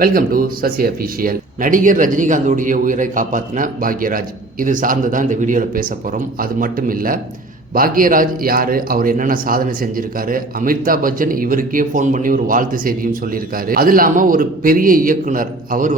Welcome to Sasi official. நடிகர் ரஜினிகாந்தோடைய உயிரை காப்பாற்றின பாக்யராஜ், இது சார்ந்து தான் இந்த வீடியோவில் பேச போகிறோம். அது மட்டும் இல்லை, பாக்யராஜ் யார், அவர் என்னென்ன சாதனை செஞ்சுருக்காரு, அமிதாப் பச்சன் இவருக்கே ஃபோன் பண்ணி ஒரு வாழ்த்து செய்தியும் சொல்லியிருக்காரு. அது இல்லாமல் ஒரு பெரிய இயக்குனர் அவர்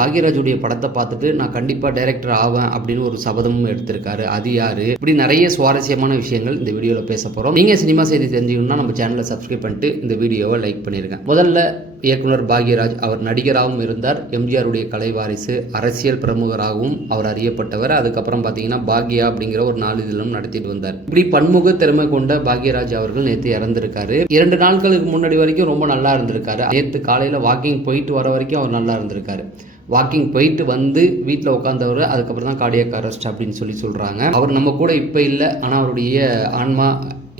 பாக்யராஜுடைய படத்தை பார்த்துட்டு நான் கண்டிப்பாக டைரக்டர் ஆவேன் அப்படின்னு ஒரு சபதமும் எடுத்திருக்காரு. அது யார், இப்படி நிறைய சுவாரஸ்யமான விஷயங்கள் இந்த வீடியோவில் பேச போகிறோம். நீங்கள் சினிமா செய்தி தெரிஞ்சுக்கணும்னா நம்ம சேனலை சப்ஸ்கிரைப் பண்ணிட்டு இந்த வீடியோவை லைக் பண்ணியிருக்கேன். முதல்ல இயக்குனர் பாக்யராஜ், அவர் நடிகராகவும் இருந்தார், எம்ஜிஆருடைய கலை வாரிசு, அரசியல் பிரமுகராகவும் அவர் அறியப்பட்டவர். அதுக்கப்புறம் பார்த்தீங்கன்னா பாக்யா அப்படிங்கிற ஒரு நாளிதழும் நடத்திட்டு வந்தார். இப்படி பன்முக திறமை கொண்ட பாக்யராஜ் அவர்கள் நேற்று இறந்திருக்காரு. 2 நாட்களுக்கு முன்னாடி வரைக்கும் ரொம்ப நல்லா இருந்திருக்காரு. நேற்று காலையில் வாக்கிங் போயிட்டு வர வரைக்கும் அவர் நல்லா இருந்திருக்காரு. வாக்கிங் போயிட்டு வந்து வீட்டில் உட்காந்தவர், அதுக்கப்புறம் தான் கார்டியாக் அரெஸ்ட் அப்படின்னு சொல்கிறாங்க. அவர் நம்ம கூட இப்போ இல்லை, ஆனால் அவருடைய ஆன்மா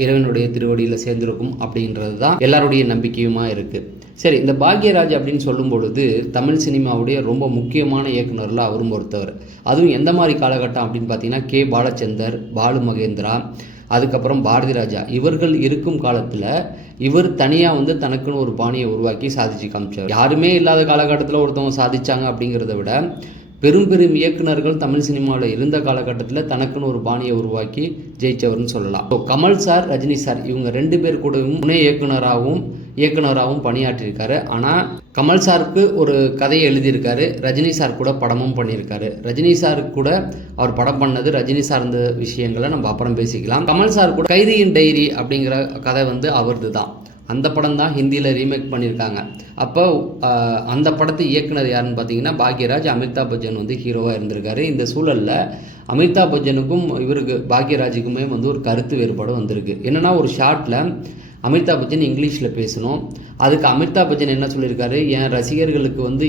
இறைவனுடைய திருவடியில் சேர்ந்திருக்கும் அப்படின்றது தான் எல்லாருடைய நம்பிக்கையுமா இருக்குது. சரி, இந்த பாக்யராஜ் அப்படின்னு சொல்லும் பொழுது தமிழ் சினிமாவுடைய ரொம்ப முக்கியமான இயக்குனரில் அவரும் ஒருத்தவர். அதுவும் எந்த மாதிரி காலகட்டம் அப்படின்னு பார்த்தீங்கன்னா கே பாலச்சந்தர், பாலு மகேந்திரா, அதுக்கப்புறம் பாரதி ராஜா இவர்கள் இருக்கும் காலத்தில் இவர் தனியாக தனக்குன்னு ஒரு பாணியை உருவாக்கி சாதிச்சு காமிச்சார். யாருமே இல்லாத காலகட்டத்தில் ஒருத்தவங்க சாதிச்சாங்க அப்படிங்கிறத விட பெரும் பெரும் இயக்குனர்கள் தமிழ் சினிமாவில் இருந்த காலகட்டத்தில் தனக்குன்னு ஒரு பாணியை உருவாக்கி ஜெயிச்சவர்னு சொல்லலாம். So Kamal sir, Rajini sir இவங்க 2 பேர் கூடவும் துணை இயக்குனராகவும் பணியாற்றியிருக்காரு. ஆனால் கமல் சாருக்கு ஒரு கதையை எழுதியிருக்காரு, ரஜினி சார் கூட படமும் பண்ணியிருக்காரு. ரஜினி சாருக்கு கூட அவர் படம் பண்ணது ரஜினி சார்ந்த விஷயங்களை நம்ம அப்புறம் பேசிக்கலாம். கமல் சார் கூட கைதியின் டைரி அப்படிங்கிற கதை அவரது தான். அந்த படம் தான் ஹிந்தியில் ரீமேக் பண்ணியிருக்காங்க. அப்போ அந்த படத்தை இயக்குனர் யாருன்னு பார்த்தீங்கன்னா பாக்யராஜ். அமிதாப் பச்சன் ஹீரோவாக இருந்திருக்காரு. இந்த சூழலில் அமிதாப் பச்சனுக்கும் இவருக்கு பாக்யராஜுக்குமே ஒரு கருத்து வேறுபாடு வந்திருக்கு. என்னென்னா, ஒரு ஷார்ட்டில் அமிதாப் பச்சன் இங்கிலீஷில் பேசணும். அதுக்கு அமிதாப் பச்சன் என்ன சொல்லியிருக்காரு, என் ரசிகர்களுக்கு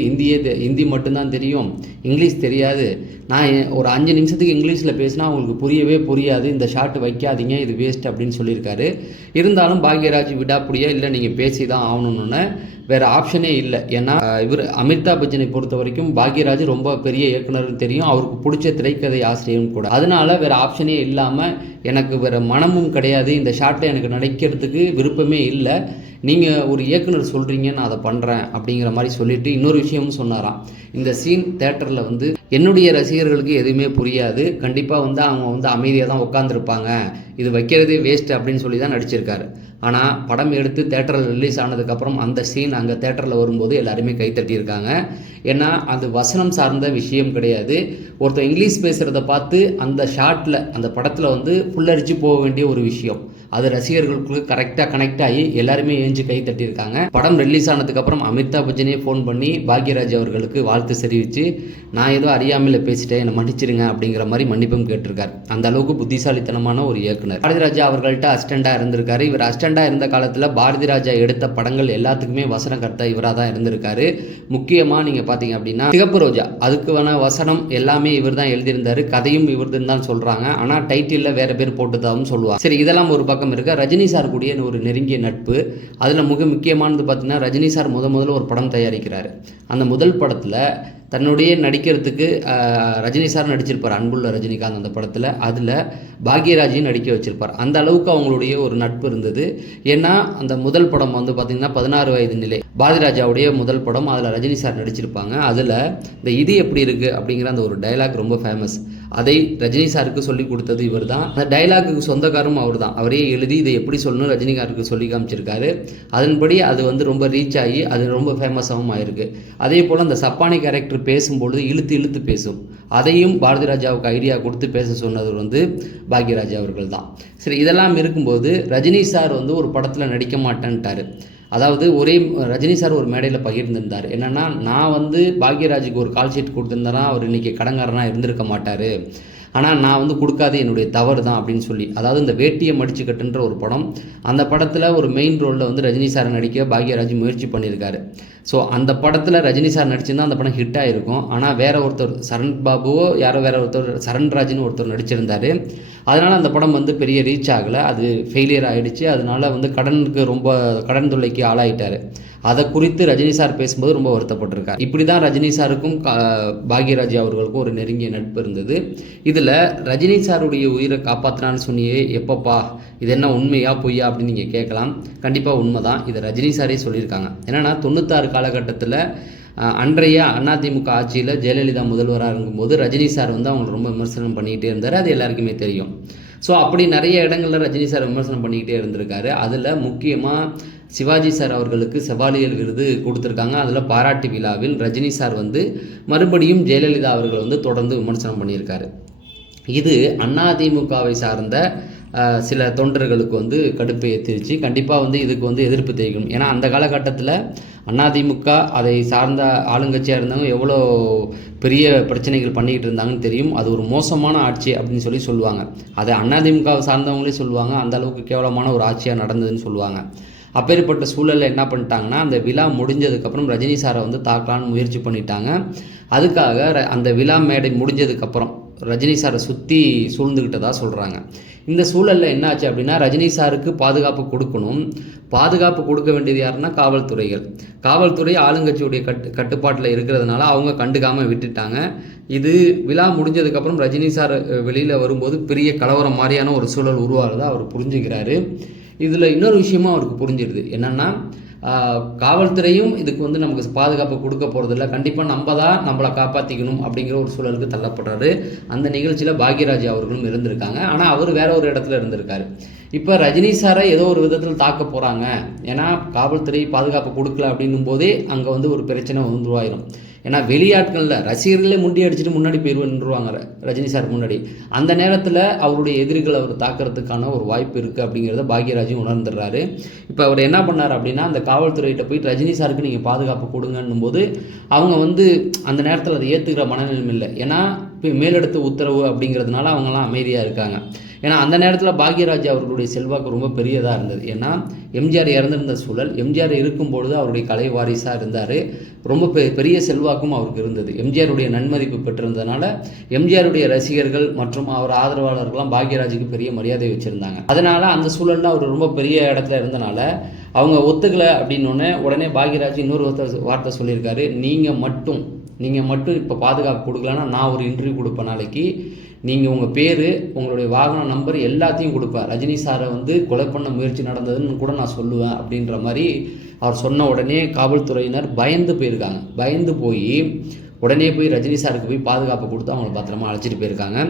ஹிந்தி மட்டும்தான் தெரியும், இங்கிலீஷ் தெரியாது. நான் ஒரு 5 நிமிஷத்துக்கு இங்கிலீஷில் பேசினா அவங்களுக்கு புரியவே புரியாது, இந்த ஷார்ட் வைக்காதீங்க, இது வேஸ்ட் அப்படின்னு சொல்லியிருக்காரு. இருந்தாலும் பாக்யராஜ் விடாப்புடியா இல்லை, நீங்கள் பேசி தான் ஆகணுன்னு, வேறு ஆப்ஷனே இல்லை. ஏன்னா இவர் அமிதாப் பச்சனை பொறுத்த வரைக்கும் பாக்யராஜ் ரொம்ப பெரிய இயக்குனர்னு தெரியும், அவருக்கு பிடிச்ச திரைக்கதை ஆசிரியரும் கூட. அதனால வேறு ஆப்ஷனே இல்லாமல் எனக்கு வேறு மனமும் கிடையாது, இந்த ஷார்ட்டை எனக்கு நடிக்கிறதுக்கு விருப்பமே இல்லை, நீங்கள் ஒரு இயக்குனர் சொல்கிறீங்க, நான் அதை பண்ணுறேன் அப்படிங்கிற மாதிரி சொல்லிவிட்டு இன்னொரு விஷயமும் சொன்னாராம். இந்த சீன் தேட்டரில் என்னுடைய ரசிகர்களுக்கு எதுவுமே புரியாது, கண்டிப்பாக அவங்க அமைதியாக தான் உட்காந்துருப்பாங்க, இது வைக்கிறதே வேஸ்ட் அப்படின்னு சொல்லி தான் நடிச்சிருக்காரு. ஆனால் படம் எடுத்து தேட்டரில் ரிலீஸ் ஆனதுக்கப்புறம் அந்த சீன் அங்கே தேட்டரில் வரும்போது எல்லாருமே கைத்தட்டியிருக்காங்க. ஏன்னா அது வசனம் சார்ந்த விஷயம் கிடையாது. ஒருத்தர் இங்கிலீஷ் பேசுகிறத பார்த்து அந்த ஷார்ட்டில் அந்த படத்தில் புல்லரிச்சு போக வேண்டிய ஒரு விஷயம், அது ரசிகர்களுக்கு கரெக்டாக கனெக்ட் ஆகி எல்லாருமே ஏஞ்சி கை தட்டியிருக்காங்க. படம் ரிலீஸ் ஆனதுக்கப்புறம் அமிதாப் பச்சனே ஃபோன் பண்ணி பாக்யராஜ் அவர்களுக்கு வாழ்த்து தெரிவித்து, நான் ஏதோ அறியாமல் பேசிட்டேன், என்னை மன்னிச்சிருங்க அப்படிங்கிற மாதிரி மன்னிப்பும் கேட்டிருக்காரு. அந்த அளவுக்கு புத்திசாலித்தனமான ஒரு இயக்குனர். பாரதி ராஜா அவர்கள்ட்ட அசிஸ்டண்டாக இருந்திருக்காரு. இவர் அசிஸ்டண்டாக இருந்த காலத்தில் பாரதி ராஜா எடுத்த படங்கள் எல்லாத்துக்குமே வசனகர்த்தா இவராக தான் இருந்திருக்காரு. முக்கியமாக நீங்கள் பார்த்தீங்க அப்படின்னா சிகப்பு ரோஜா, அதுக்கான வசனம் எல்லாமே இவர் தான் எழுதியிருந்தார், கதையும் இவர்தான் தான் சொல்கிறாங்க. ஆனால் டைட்டிலில் வேறு பேர் போட்டுதாவும் சொல்லுவாங்க. சரி, இதெல்லாம் ஒரு பக்கம் இருக்க, ரஜினி சார் கூடிய ஒரு நெருங்கிய நட்பு. அதில் மிக முக்கியமானது பார்த்தீங்கன்னா, ரஜினி சார் முதல்ல ஒரு படம் தயாரிக்கிறார். அந்த முதல் படத்தில் தன்னுடைய நடிக்கிறதுக்கு ரஜினி சார் நடிச்சிருப்பார், அன்புள்ள ரஜினிகாந்த் அந்த படத்தில். அதில் பாக்யராஜையும் நடிக்க வச்சிருப்பார். அந்த அளவுக்கு அவங்களுடைய ஒரு நட்பு இருந்தது. ஏன்னா அந்த முதல் படம் பார்த்திங்கன்னா 16 வயது நிலை, பாரதி ராஜாவுடைய முதல் படம். அதில் ரஜினி சார் நடிச்சிருப்பாங்க. அதில் இந்த இது எப்படி இருக்குது அப்படிங்கிற அந்த ஒரு டைலாக் ரொம்ப ஃபேமஸ். அதை ரஜினி சாருக்கு சொல்லி கொடுத்தது இவர் தான். அந்த டைலாக்கு சொந்தக்காரும் அவர் தான். அவரே எழுதி இதை எப்படி சொல்லணும் ரஜினிகாருக்கு சொல்லி காமிச்சிருக்காரு. அதன்படி அது ரொம்ப ரீச் ஆகி அது ரொம்ப ஃபேமஸாகவும் ஆயிருக்கு. அதே போல் அந்த சப்பானி கேரக்டர் பேசும்பொழுது இழுத்து பேசும், அதையும் பாரதி ராஜாவுக்கு ஐடியா கொடுத்து பேச சொன்னது பாக்யராஜ் அவர்கள் தான். சரி, இதெல்லாம் இருக்கும்போது ரஜினி சார் ஒரு படத்தில் நடிக்க மாட்டேன்ட்டார். அதாவது ரஜினி சார் ஒரு மேடையில் பகிர்ந்திருந்தார். என்னென்னா, நான் பாக்யராஜுக்கு ஒரு கால் ஷீட் கொடுத்துருந்தேன்னா அவர் இன்றைக்கி கடங்காரனாக இருந்திருக்க மாட்டார், ஆனால் நான் கொடுக்காது என்னுடைய தவறு தான் அப்படின்னு சொல்லி. அதாவது இந்த வேட்டியை மடிச்சுக்கட்டுன்ற ஒரு படம், அந்த படத்தில் ஒரு மெயின் ரோலில் ரஜினி சார் நடிக்க பாக்யராஜ் முயற்சி பண்ணியிருக்காரு. ஸோ அந்த படத்தில் ரஜினி சார் நடிச்சிருந்தால் அந்த படம் ஹிட் ஆகிருக்கும். ஆனால் வேற ஒருத்தர் சரண் பாபுவோ யாரோ வேற ஒருத்தர் சரண்ராஜ்னு ஒருத்தர் நடிச்சிருந்தார். அதனால் அந்த படம் பெரிய ரீச் ஆகலை, அது ஃபெயிலியர் ஆகிடுச்சு. அதனால் கடனுக்கு ரொம்ப கடன் தொல்லைக்கு ஆளாயிட்டார். அதை குறித்து ரஜினி சார் பேசும்போது ரொம்ப வருத்தப்பட்டிருக்கார். இப்படி தான் ரஜினி சாருக்கும் பாக்யராஜ் அவர்களுக்கும் ஒரு நெருங்கிய நட்பு இருந்தது. இதில் ரஜினி சாருடைய உயிரை காப்பாற்றினான்னு சொன்னியே, எப்பப்பா இது என்ன உண்மையா பொய்யா அப்படின்னு நீங்கள் கேட்கலாம். கண்டிப்பாக உண்மை தான். இதை ரஜினி சாரே சொல்லியிருக்காங்க. என்னென்னா 96 காலகட்டத்தில் அன்றைய அதிமுக ஆட்சியில் ஜெயலலிதா முதல்வராக இருக்கும்போது ரஜினி சார் வந்து அவங்களை ரொம்ப விமர்சனம் பண்ணிக்கிட்டே இருந்தார். அது எல்லாருக்குமே தெரியும். ஸோ அப்படி நிறைய இடங்களில் ரஜினி சார் விமர்சனம் பண்ணிக்கிட்டே இருந்திருக்காரு. அதில் முக்கியமாக சிவாஜி சார் அவர்களுக்கு செவாலியர் விருது கொடுத்துருக்காங்க. அதில் பாராட்டு விழாவில் ரஜினி சார் வந்து மறுபடியும் ஜெயலலிதா அவர்கள் வந்து தொடர்ந்து விமர்சனம் பண்ணியிருக்காரு. இது அதிமுகவை சார்ந்த சில தொண்டர்களுக்கு வந்து கடுப்பை ஏற்றிருச்சு. கண்டிப்பாக வந்து இதுக்கு வந்து எதிர்ப்பு தெரிவிக்கணும். ஏன்னா அந்த காலகட்டத்தில் அதிமுக அதை சார்ந்த ஆளுங்கட்சியாக இருந்தவங்க எவ்வளோ பெரிய பிரச்சனைகள் பண்ணிக்கிட்டு இருந்தாங்கன்னு தெரியும். அது ஒரு மோசமான ஆட்சி அப்படின்னு சொல்லுவாங்க. அதை அதிமுகவை சார்ந்தவங்களே சொல்லுவாங்க. அந்த அளவுக்கு கேவலமான ஒரு ஆட்சியாக நடந்ததுன்னு சொல்லுவாங்க. அப்பேற்பட்ட சூழலில் என்ன பண்ணிட்டாங்கன்னா, அந்த விழா முடிஞ்சதுக்கப்புறம் ரஜினி சாரை வந்து தாக்கலான்னு முயற்சி பண்ணிட்டாங்க. அதுக்காக அந்த விழா மேடை முடிஞ்சதுக்கப்புறம் ரஜினி சாரை சுற்றி சூழ்ந்துக்கிட்டதாக சொல்கிறாங்க. இந்த சூழலில் என்ன ஆச்சு அப்படின்னா, ரஜினி சாருக்கு பாதுகாப்பு கொடுக்கணும். பாதுகாப்பு கொடுக்க வேண்டியது யாருன்னா காவல்துறை ஆளுங்கட்சியுடைய கட்டுப்பாட்டில் இருக்கிறதுனால அவங்க கண்டுக்காமல் விட்டுட்டாங்க. இது விழா முடிஞ்சதுக்கப்புறம் ரஜினி சார் வெளியில் வரும்போது பெரிய கலவரம் மாதிரியான ஒரு சூழல் உருவாகிறதா அவர் புரிஞ்சுக்கிறாரு. இதில் இன்னொரு விஷயமும் அவருக்கு புரிஞ்சிடுது. என்னென்னா, காவல்துறையும் இதுக்கு வந்து நமக்கு பாதுகாப்பு கொடுக்க போகிறதில்ல, கண்டிப்பாக நம்ம தான் நம்மளை காப்பாற்றிக்கணும் அப்படிங்கிற ஒரு சூழலுக்கு தள்ளப்படுறாரு. அந்த நிகழ்ச்சியில் பாக்யராஜ் அவர்களும் இருந்திருக்காங்க. ஆனால் அவர் வேற ஒரு இடத்துல இருந்திருக்காரு. இப்போ ரஜினி சாரை ஏதோ ஒரு விதத்தில் தாக்க போகிறாங்க. ஏன்னா காவல்துறை பாதுகாப்பு கொடுக்கல அப்படின்னும் போதே அங்கே வந்து ஒரு பிரச்சனை உருவாயிரும். ஏன்னா வெளியாட்களில் ரசிகர்களே முண்டி அடிச்சுட்டு முன்னாடி போயிடுவாங்க ரஜினி சார் முன்னாடி. அந்த நேரத்தில் அவருடைய எதிரிகள் அவர் தாக்கிறதுக்கான ஒரு வாய்ப்பு இருக்குது அப்படிங்கிறத பாக்யராஜும் உணர்ந்துடுறாரு. இப்போ அவர் என்ன பண்ணார் அப்படின்னா, அந்த காவல்துறையிட்ட போயிட்டு ரஜினி சாருக்கு நீங்கள் பாதுகாப்பு கொடுங்கன்னும் போது அவங்க வந்து அந்த நேரத்தில் அதை ஏற்றுக்கிற மனநிலைமை இல்லை. ஏன்னா மேலெடுத்து உத்தரவு அப்படிங்கிறதுனால அவங்களாம் அமைதியாக இருக்காங்க. ஏன்னா அந்த நேரத்தில் பாக்யராஜ் அவர்களுடைய செல்வாக்கு ரொம்ப பெரியதாக இருந்தது. ஏன்னா எம்ஜிஆர் இறந்திருந்த சூழல், எம்ஜிஆர் இருக்கும்பொழுது அவருடைய கலை வாரிசாக இருந்தார். ரொம்ப பெரிய செல்வாக்கும் அவருக்கு இருந்தது. எம்ஜிஆருடைய நன்மதிப்பு பெற்றிருந்ததுனால எம்ஜிஆருடைய ரசிகர்கள் மற்றும் அவர் ஆதரவாளர்கள்லாம் பாக்யராஜுக்கு பெரிய மரியாதை வச்சுருந்தாங்க. அதனால் அந்த சூழலில் அவர் ரொம்ப பெரிய இடத்துல இருந்தனால அவங்க ஒத்துக்கலை அப்படின்னோடனே உடனே பாக்யராஜ் இன்னொரு வார்த்தை சொல்லியிருக்காரு, நீங்கள் மட்டும் இப்போ பாதுகாப்பு கொடுக்கலன்னா நான் ஒரு இன்டர்வியூ கொடுப்பேன் நாளைக்கு. நீங்கள் உங்கள் பேர், உங்களுடைய வாகன நம்பர் எல்லாத்தையும் கொடுப்பேன். ரஜினி சாரை வந்து கொலை பண்ண முயற்சி நடந்ததுன்னு கூட நான் சொல்லுவேன் அப்படின்ற மாதிரி அவர் சொன்ன உடனே காவல்துறையினர் பயந்து போயிருக்காங்க. பயந்து போய் உடனே போய் ரஜினி சாருக்கு போய் பாதுகாப்பு கொடுத்து அவங்கள பத்திரமா அழைச்சிட்டு போயிருக்காங்க.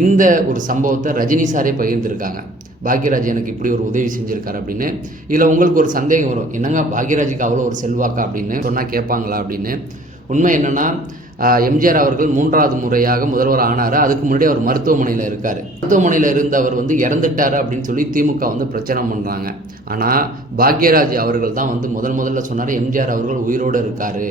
இந்த ஒரு சம்பவத்தை ரஜினி சாரே பகிர்ந்துருக்காங்க. பாக்யராஜ் எனக்கு இப்படி ஒரு உதவி செஞ்சுருக்காரு அப்படின்னு. இதில் உங்களுக்கு ஒரு சந்தேகம் வரும், என்னங்க பாக்யராஜுக்கு அவ்வளோ ஒரு செல்வாக்கா அப்படின்னு சொன்னால் கேட்பாங்களா அப்படின்னு. உண்மை என்னென்னா, எம்ஜிஆர் அவர்கள் 3வது முறையாக முதல்வர் ஆனார். அதுக்கு முன்னாடி அவர் மருத்துவமனையில் இருக்கார். மருத்துவமனையில் இருந்தவர் வந்து இறந்துட்டார் அப்படின்னு சொல்லி திமுக வந்து பிரச்சனை பண்ணுறாங்க. ஆனால் பாக்யராஜ் அவர்கள் தான் வந்து முதல்ல சொன்னார், எம்ஜிஆர் அவர்கள் உயிரோடு இருக்கார்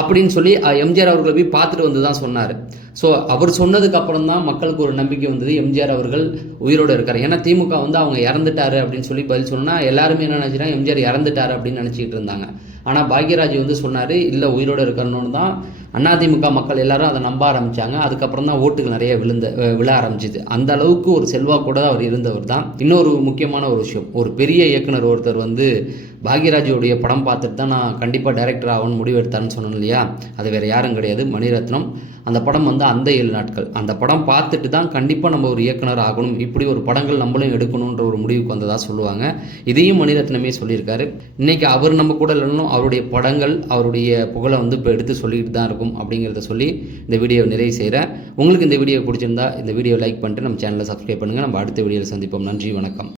அப்படின்னு சொல்லி எம்ஜிஆர் அவர்களை போய் பார்த்துட்டு வந்து தான் சொன்னார். ஸோ அவர் சொன்னதுக்கு அப்புறம் தான் மக்களுக்கு ஒரு நம்பிக்கை வந்தது, எம்ஜிஆர் அவர்கள் உயிரோடு இருக்கார். ஏன்னா திமுக வந்து அவங்க இறந்துட்டாரு அப்படின்னு சொல்லி பதில் சொன்னால் எல்லாருமே என்ன நினச்சிட்டாங்க, எம்ஜிஆர் இறந்துட்டாரு அப்படின்னு நினச்சிக்கிட்டு இருந்தாங்க. ஆனால் பாக்யராஜ் வந்து சொன்னார், இல்லை உயிரோடு இருக்கணும்னு தான் அதிமுக மக்கள் எல்லாரும் அதை நம்ப ஆரம்பித்தாங்க. அதுக்கப்புறம் தான் ஓட்டுகள் நிறைய விழ ஆரம்பிச்சிது. அந்த அளவுக்கு ஒரு செல்வாக்கூட அவர் இருந்தவர் தான். இன்னொரு முக்கியமான ஒரு விஷயம், ஒரு பெரிய இயக்குனர் ஒருத்தர் வந்து பாக்யராஜுடைய படம் பார்த்துட்டு தான் நான் கண்டிப்பாக டைரக்டர் ஆகணும்னு முடிவு எடுத்தான்னு சொன்னேன் இல்லையா, அது வேறு யாரும் கிடையாது, மணிரத்னம். அந்த படம் வந்து அந்த 7 நாட்கள், அந்த படம் பார்த்துட்டு தான் கண்டிப்பாக நம்ம ஒரு இயக்குனர் ஆகணும், இப்படி ஒரு படங்கள் நம்மளும் எடுக்கணுன்ற ஒரு முடிவுக்கு வந்ததாக சொல்லுவாங்க. இதையும் மணிரத்னமே சொல்லியிருக்காரு. இன்றைக்கி அவர் நம்ம கூட இல்லைன்னு அவருடைய படங்கள் அவருடைய புகழை வந்து இப்போ எடுத்து சொல்லிக்கிட்டு தான் இருக்கும் அப்படிங்கிறத சொல்லி இந்த வீடியோவை நிறைவு செய்கிறேன். உங்களுக்கு இந்த வீடியோ பிடிச்சிருந்தா இந்த வீடியோ லைக் பண்ணிட்டு நம்ம சேனலை சப்ஸ்கிரைப் பண்ணுங்கள். நம்ம அடுத்த வீடியோவில் சந்திப்போம். நன்றி, வணக்கம்.